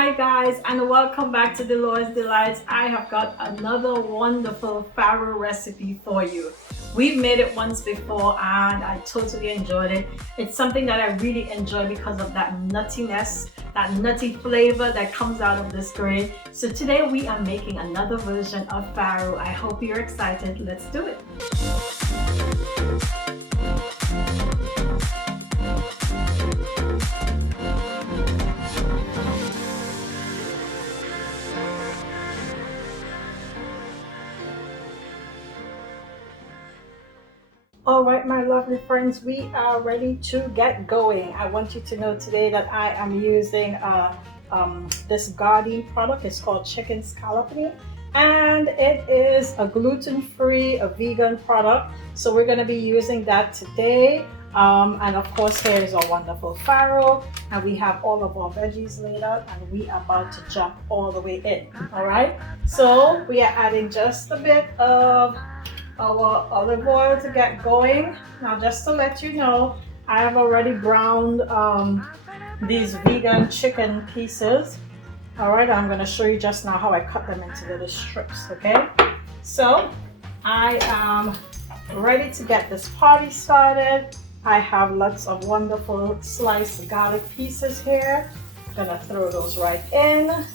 Hi guys, and welcome back to Dolores Delights. I have got another wonderful farro recipe for you. We've made it once before and I totally enjoyed it. It's something that I really enjoy because of that nuttiness, that nutty flavor that comes out of this grain. So today we are making another version of farro. I hope you're excited. Let's do it. All right, my lovely friends, we are ready to get going. I want you to know today that I am using this Gardein product. It's called Chik'n Scallopini, and it is a gluten-free, a vegan product. So we're going to be using that today. And of course, here is our wonderful farro, and we have all of our veggies laid out, and we are about to jump all the way in. All right, so we are adding just a bit of our olive oil to get going. Now, just to let you know, I have already browned these vegan chicken pieces. All right, I'm going to show you just now how I cut them into little strips. Okay, so I am ready to get this party started. I have lots of wonderful sliced garlic pieces here. I'm going to throw those right in.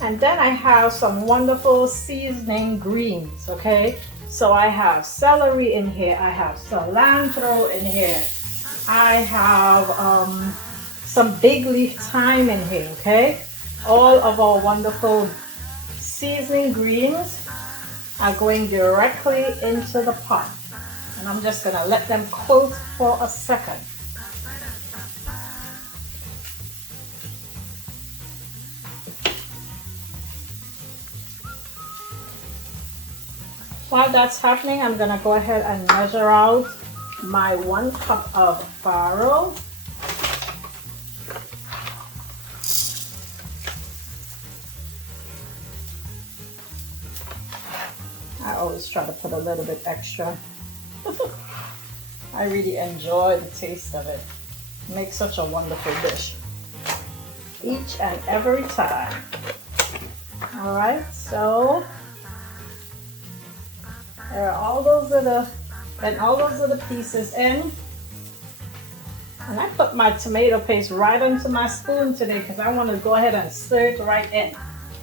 And then I have some wonderful seasoning greens, okay? So I have celery in here, I have cilantro in here, I have some big leaf thyme in here, okay? All of our wonderful seasoning greens are going directly into the pot. And I'm just gonna let them coat for a second. While that's happening, I'm gonna go ahead and measure out my 1 cup of farro. I always try to put a little bit extra. I really enjoy the taste of it. It makes such a wonderful dish each and every time. All right, so there are all those little pieces in, and I put my tomato paste right onto my spoon today because I want to go ahead and stir it right in.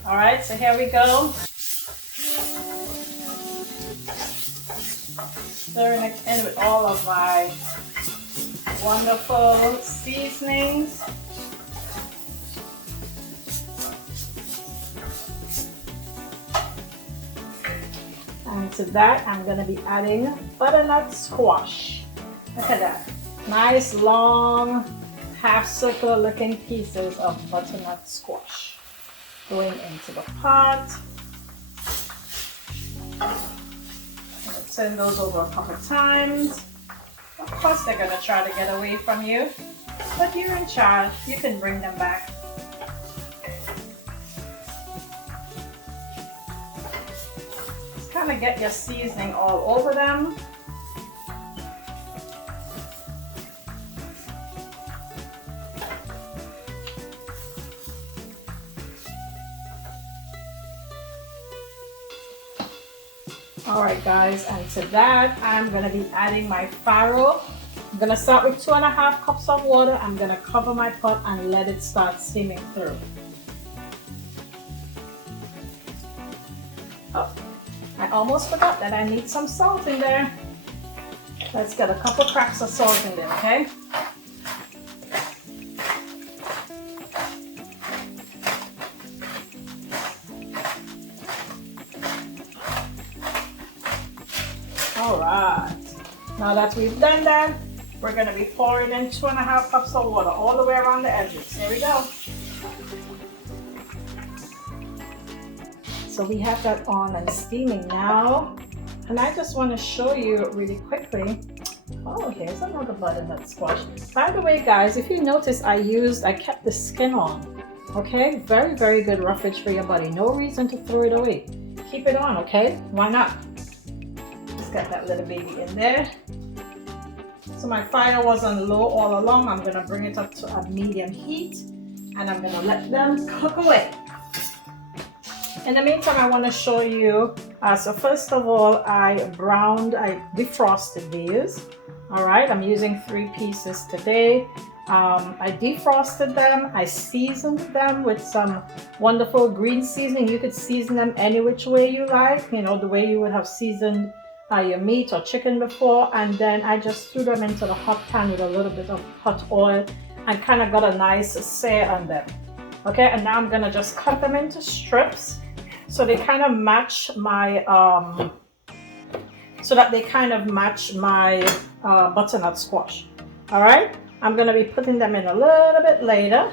All right, so here we go. Stirring it in with all of my wonderful seasonings. And to that, I'm going to be adding butternut squash. Look at that. Nice, long, half circular looking pieces of butternut squash going into the pot. I'm going to turn those over a couple times. Of course, they're going to try to get away from you, but you're in charge. You can bring them back. Kind of get your seasoning all over them. All right, guys, and to that, I'm going to be adding my farro. I'm going to start with 2.5 cups of water. I'm going to cover my pot and let it start steaming through. Oh, I almost forgot that I need some salt in there. Let's get a couple cracks of salt in there, okay? All right. Now that we've done that, we're going to be pouring in 2.5 cups of water all the way around the edges. Here we go. So we have that on and steaming now. And I just want to show you really quickly. Oh, here's another butternut squash. By the way, guys, if you notice, I kept the skin on. Okay, very, very good roughage for your body. No reason to throw it away. Keep it on, okay? Why not? Let's get that little baby in there. So my fire was on low all along. I'm gonna bring it up to a medium heat and I'm gonna let them cook away. In the meantime, I want to show you, so first of all, I defrosted these. All right, I'm using 3 pieces today. I defrosted them, I seasoned them with some wonderful green seasoning. You could season them any which way you like, you know, the way you would have seasoned your meat or chicken before. And then I just threw them into the hot pan with a little bit of hot oil and kind of got a nice sear on them. Okay, and now I'm gonna just cut them into strips so they kind of match my butternut squash. All right, I'm gonna be putting them in a little bit later,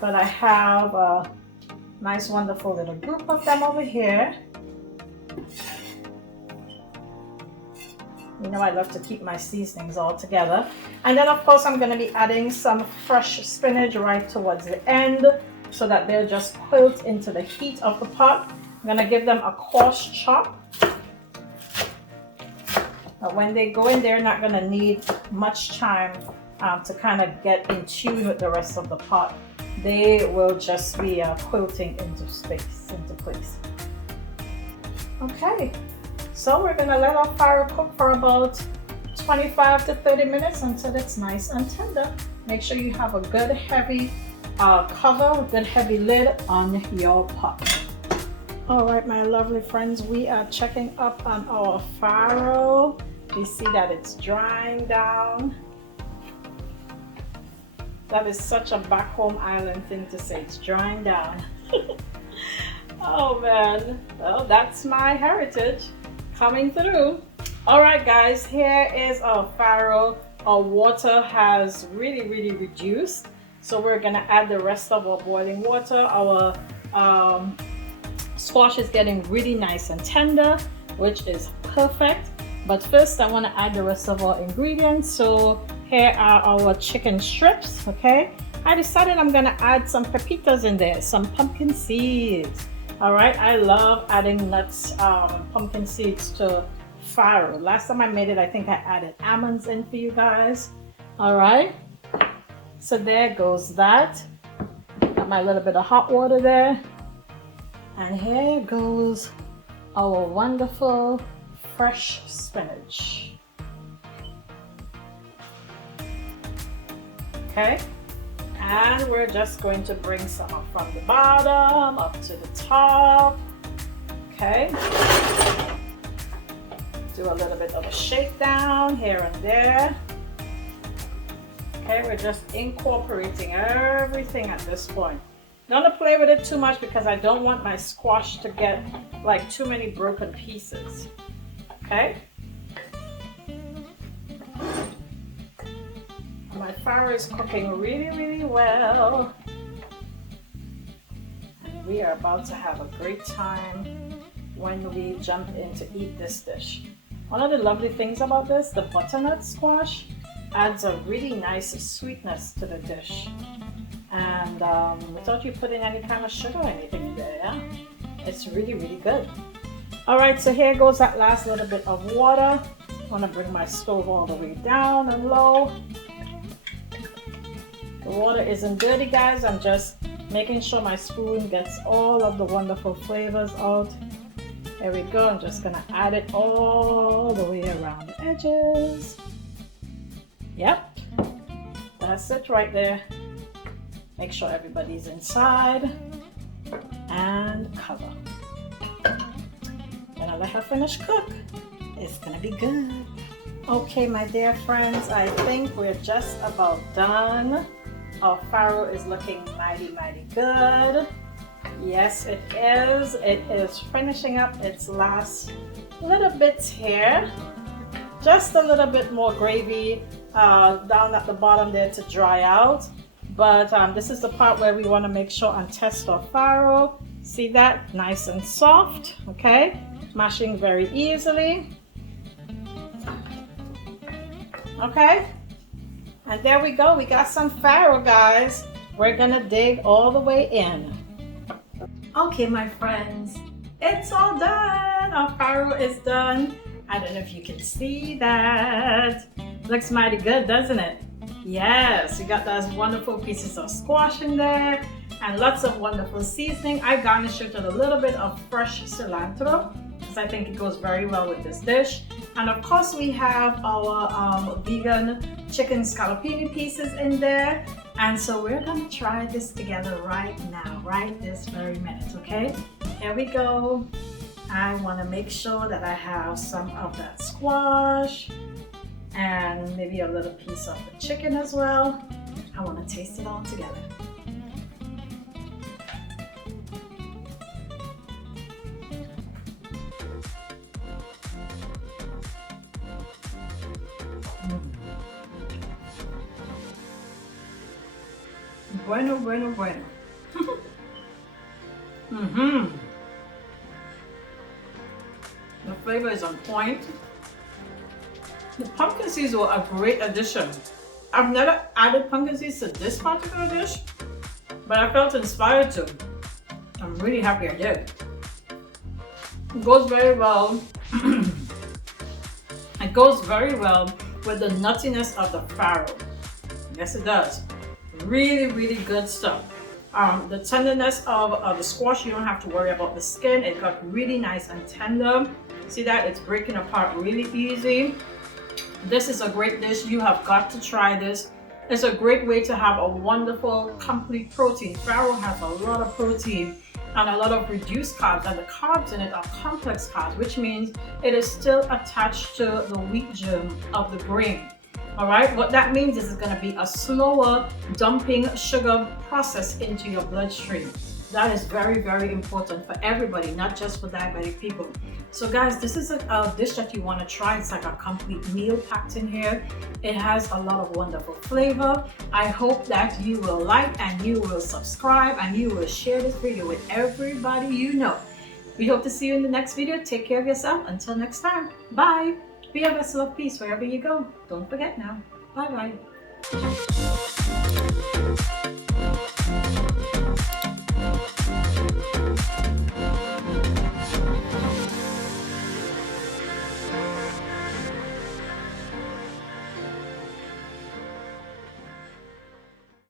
but I have a nice wonderful little group of them over here. You know I love to keep my seasonings all together. And then of course I'm going to be adding some fresh spinach right towards the end so that they'll just quilt into the heat of the pot. I'm going to give them a coarse chop. But when they go in, they're not going to need much time to kind of get in tune with the rest of the pot. They will just be quilting into place. Okay. So we're going to let our Farro cook for about 25 to 30 minutes until it's nice and tender. Make sure you have a good heavy cover, a good heavy lid on your pot. All right, my lovely friends, we are checking up on our Farro. We see that it's drying down. That is such a back home island thing to say, it's drying down. Oh man, well, that's my heritage coming through. All right guys, here is our Farro. Our water has really reduced, so we're gonna add the rest of our boiling water. Our squash is getting really nice and tender, which is perfect. But first I want to add the rest of our ingredients. So here are our chicken strips. Okay, I decided I'm gonna add some pepitas in there, some pumpkin seeds. All right, I love adding nuts, pumpkin seeds to Farro. Last time I made it, I think I added almonds in for you guys. All right, so there goes that. Got my little bit of hot water there. And here goes our wonderful fresh spinach. Okay. And we're just going to bring some up from the bottom up to the top. Okay. Do a little bit of a shakedown here and there. Okay, we're just incorporating everything at this point. Don't play with it too much because I don't want my squash to get like too many broken pieces. Okay. My Farro is cooking really well. And we are about to have a great time when we jump in to eat this dish. One of the lovely things about this, the butternut squash adds a really nice sweetness to the dish. And without you putting any kind of sugar or anything in there, yeah? It's really good. All right, so here goes that last little bit of water. I want to bring my stove all the way down and low. The water isn't dirty, guys. I'm just making sure my spoon gets all of the wonderful flavors out. There we go. I'm just gonna add it all the way around the edges. Yep, that's it right there. Make sure everybody's inside and cover. Gonna let her finish cook. It's gonna be good. Okay, my dear friends, I think we're just about done. Our Farro is looking mighty good. Yes, it is. It is finishing up its last little bits here. Just a little bit more gravy down at the bottom there to dry out. But this is the part where we want to make sure and test our Farro. See that? Nice and soft. Okay, mashing very easily. Okay, and there we go. We got some Farro, guys. We're gonna dig all the way in. Okay, my friends, it's all done. Our Farro is done. I don't know if you can see that. Looks mighty good, doesn't it? Yes, you got those wonderful pieces of squash in there and lots of wonderful seasoning. I garnished it with a little bit of fresh cilantro because I think it goes very well with this dish. And of course we have our vegan chicken scallopini pieces in there. And so we're gonna try this together right now, right this very minute, okay? Here we go. I wanna make sure that I have some of that squash and maybe a little piece of the chicken as well. I wanna taste it all together. Bueno, bueno, bueno. The flavor is on point. The pumpkin seeds were a great addition. I've never added pumpkin seeds to this particular dish, but I felt inspired to. I'm really happy I did. It goes very well. It goes very well with the nuttiness of the farro. Yes, it does. Really, really good stuff. The tenderness of the squash, you don't have to worry about the skin. It got really nice and tender. See that? It's breaking apart really easy. This is a great dish. You have got to try this. It's a great way to have a wonderful, complete protein. Farro has a lot of protein and a lot of reduced carbs, and the carbs in it are complex carbs, which means it is still attached to the wheat germ of the grain. All right, what that means is it's going to be a slower dumping sugar process into your bloodstream. That is very, very important for everybody, not just for diabetic people. So guys, this is a dish that you want to try. It's like a complete meal packed in here. It has a lot of wonderful flavor. I hope that you will like and you will subscribe and you will share this video with everybody you know. We hope to see you in the next video. Take care of yourself. Until next time. Bye. Be a vessel of peace wherever you go. Don't forget now. Bye-bye.